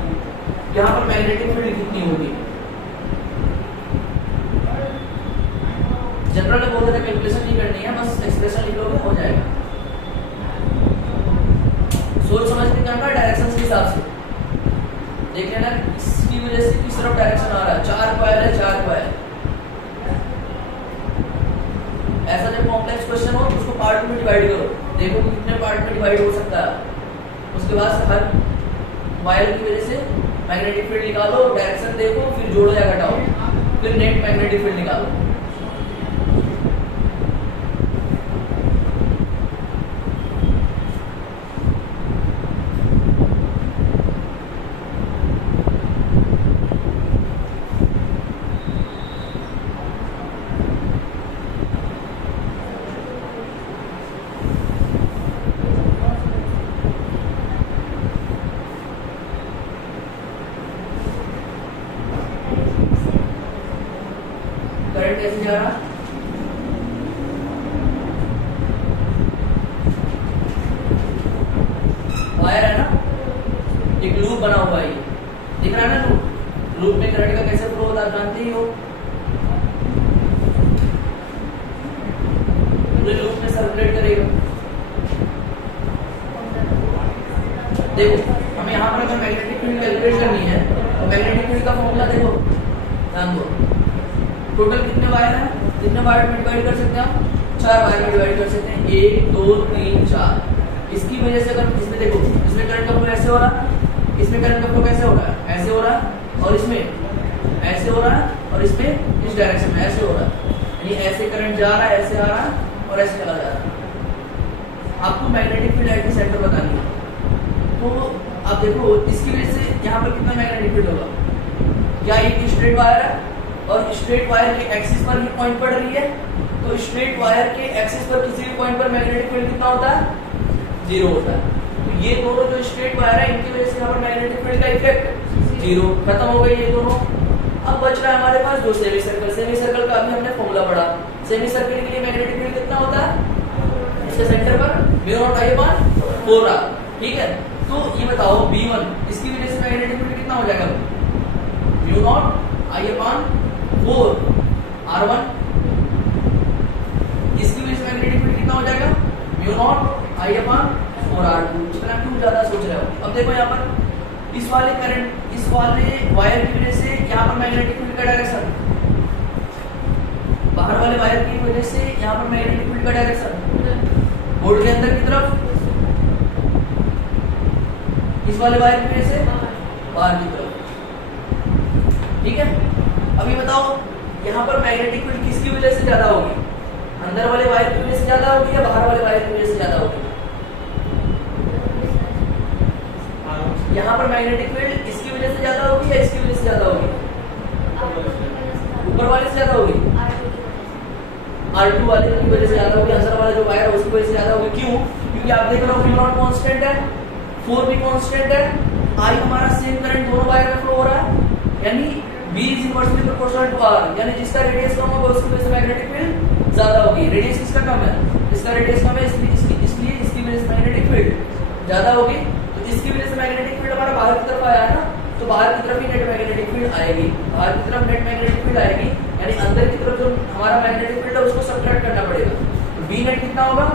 यहाँ पर मैग्नेटिक फील्ड कितनी होगी। जनरल बोलते थे कैलकुलेशन नहीं करनी है, बस एक्सप्रेशन लिख लोगे हो जाएगा। सोच समझ के करना डायरेक्शन के हिसाब से। देख लेना इसकी वजह से किस तरफ डायरेक्शन आ रहा है। 4 कॉइल है, 4 कॉइल। ऐसा जब कॉम्प्लेक्स क्वेश्चन हो तो उसको पार्ट में डिवाइड करो, देखो कि कितने पार्ट में डिवाइड हो सकता है। उसके बाद हर वायर की वजह से मैग्नेटिक फील्ड निकालो, डायरेक्शन देखो, फिर जोड़ो या घटाओ, फिर नेट मैग्नेटिक फील्ड निकालो। करंट कैसे जा रहा, वायर है ना, एक लूप बना हुआ है, दिख रहा है ना लूप में करंट का कैसे फ्लो होता है जानते ही हो। पूरे लूप में सर्कुलेट करेगा। देखो हमें यहाँ पर अगर मैग्नेटिक फील्ड कैलकुलेट करनी है तो मैग्नेटिक फील्ड का फॉर्मूला देखो, ध्यान दो। टोटल कितने वायर हैं, कितने वायर में डिवाइड कर सकते हैं हम, 4 वायर में डिवाइड कर सकते हैं, 1 2 3 4। इसकी वजह से अगर इसमें देखो, इसमें करंट का फ्लो ऐसे हो रहा है, इसमें करंट का फ्लो कैसे हो रहा है, ऐसे हो रहा है, और इसमें ऐसे हो रहा है, और इसमें इस डायरेक्शन में ऐसे हो रहा है। यानी ऐसे करंट जा रहा है, ऐसे आ रहा है, और ऐसे चला जा रहा है। आपको magnetic field at the centre बतानी है। तो आप देखो इसकी वजह से यहाँ पर कितना मैग्नेटिक फील्ड होगा। क्या एक स्ट्रेट वायर है और स्ट्रेट वायर के एक्सिस पर ही पॉइंट पड़ रही है, तो स्ट्रेट वायर के एक्सिस पर किसी भी पॉइंट पर मैग्नेटिक फील्ड कितना होता है, 0 होता है। तो ये दोनों जो स्ट्रेट वायर है इनकी वजह से यहाँ पर मैग्नेटिक फील्ड का इफेक्ट 0 खत्म हो गई ये दोनों। अब बच रहा है हमारे पास 2 सेमी सर्कल। सेमी सर्कल का अभी हमने फॉर्मूला पढ़ा। सेमी सर्कल के लिए मैग्नेटिक फील्ड कितना होता है, इसके सेंटर पर μ0I/4R, ठीक है। तो ये बताओ B1 इसकी वजह से मैग्नेटिक फील्ड कितना हो जाएगा, μ0I/4 R1। इसकी वजह से मैग्नेटिक फील्ड कितना हो जाएगा, μ0I/4 R2। इतना क्यों ज्यादा सोच रहे हो। अब देखो यहाँ पर इस वाले करंट, इस वाले वायर की वजह से यहाँ पर मैग्नेटिक फील्ड का डायरेक्शन, बाहर वाले वायर की वजह से यहाँ पर मैग्नेटिक फील्ड का डायरेक्शन बोर्ड के अंदर की तरफ, इस वाले वायर की वजह से बाहर की तरफ, ठीक है। अभी बताओ यहाँ पर मैग्नेटिक फील्ड किसकी वजह से ज्यादा होगी, अंदर वाले वायर की वजह से ज्यादा होगी या बाहर वाले वायर की वजह से ज्यादा होगी। यहाँ पर मैग्नेटिक फील्ड इसकी वजह से ज्यादा होगी या इसकी वजह से ज्यादा होगी, ऊपर वाले से ज्यादा होगी, R2 वाले की वजह से ज्यादा होगी, अंदर वाला जो वायर है उसकी वजह से ज्यादा होगी। क्यों, क्योंकि आप देख रहे हो μ0 कांस्टेंट है, 4 भी कांस्टेंट है, I हमारा सेम करंट दोनों वायर में फ्लो हो रहा है, यानी B is inversely proportional to R, यानी जिसका रेडियस कम होगा उसकी वजह से मैग्नेटिक फील्ड ज्यादा होगी। रेडियस किसका कम है, इसका रेडियस कम है, इसलिए इसकी वजह से मैग्नेटिक फील्ड ज्यादा होगी। तो इसकी वजह से मैग्नेटिक फील्ड हमारा बाहर की तरफ आया है ना, तो बाहर की तरफ ही नेट मैग्नेटिक फील्ड आएगी, बाहर की तरफ नेट मैग्नेटिक फील्ड आएगी, यानी अंदर की तरफ जो हमारा मैग्नेटिक फील्ड है उसको सब्ट्रैक्ट करना पड़ेगा। तो बी नेट कितना होगा,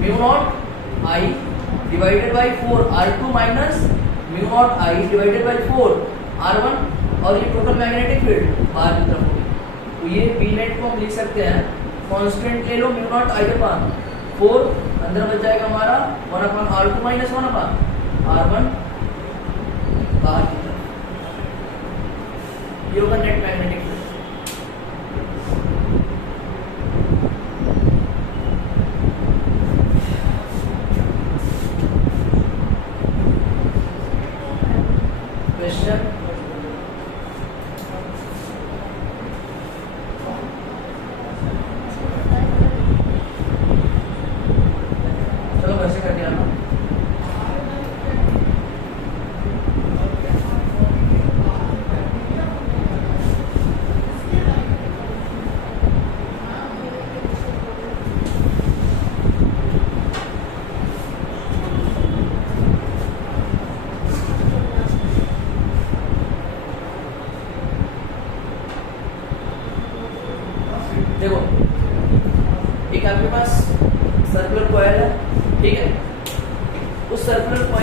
μ0I divided by 4 R2 minus μ0I divided by 4 R1, और ये टोटल मैग्नेटिक फील्ड बाहर की तरफ होगी। तो ये बी नेट को हम लिख सकते हैं, कांस्टेंट ले लो μ0I/4, अंदर बच जाएगा हमारा 1/R2 माइनस 1/R1 बाहर की तरफ। ये होगा नेट मैग्नेटिक फील्ड।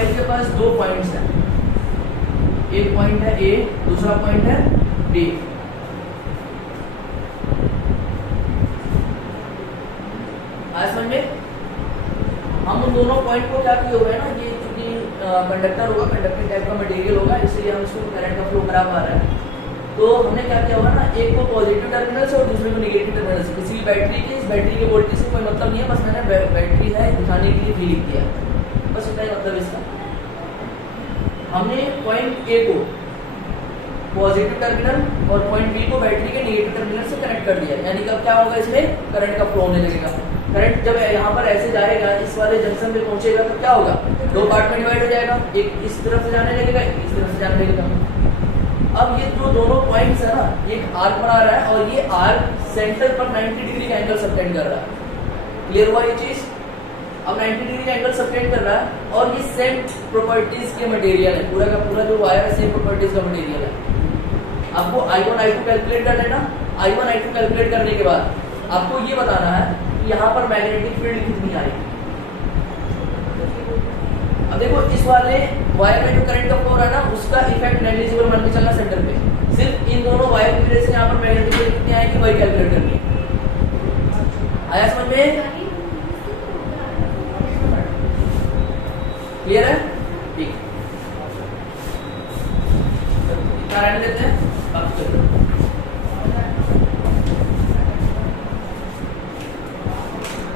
कॉइल के पास दो पॉइंट्स हैं, एक पॉइंट है ए, दूसरा पॉइंट है बी। आज समझे? हम उन दोनों पॉइंट को क्या किए हुए हैं ना, ये चूंकि कंडक्टर होगा, कंडक्टिंग टाइप का मटेरियल होगा, इसलिए हम इसको करंट का फ्लो करा पा रहे हैं। तो हमने क्या किया हुआ ना, एक को पॉजिटिव टर्मिनल से और दूसरे को नेगेटिव टर्मिनल से। किसी भी बैटरी की, इस बैटरी के वोल्टेज से कोई मतलब नहीं है, बस मैंने बैटरी है दिखाने के लिए भी लिख दिया, बस इतना ही मतलब इसका। हमने पॉइंट ए को पॉजिटिव टर्मिनल और पॉइंट बी को बैटरी के नेगेटिव टर्मिनल से कनेक्ट कर दिया, यानी कि अब क्या होगा, इसमें करंट का फ्लो होने लगेगा। करंट जब यहाँ पर ऐसे जाएगा, इस वाले जंक्शन पे पहुंचेगा, तो क्या होगा, दो पार्ट में डिवाइड हो जाएगा, एक इस तरफ से जाने लगेगा, एक इस तरफ से जाने लगेगा। अब ये जो दोनों पॉइंट्स है ना, एक आर्क बना रहा है और ये आर्क सेंटर पर 90 डिग्री का एंगल सबटेंड कर रहा है। क्लियर हुआ ये चीज? अब 90 डिग्री का एंगल सबटेंड कर रहा है और ये सेम प्रॉपर्टीज के मटेरियल है, पूरा का पूरा जो वायर है सेम प्रॉपर्टीज का मटेरियल है। आपको I1 I2 कैलकुलेट कर लेना। I1 I2 कैलकुलेट करने के बाद आपको ये बताना है कि यहाँ पर मैग्नेटिक फील्ड कितनी आएगी। अब देखो, इस वाले वायर में जो करंट का फ्लो है ना, उसका इफेक्ट नेग्लिजिबल मान के चलना सेंटर पे। सिर्फ इन दोनों वायर की वजह से यहाँ पर मैग्नेटिक फील्ड कितनी आएगी वही कैलकुलेट करनी है। आया समझ में? क्लियर है? ठीक, इतना रहने देते हैं, बाकी चलते हैं।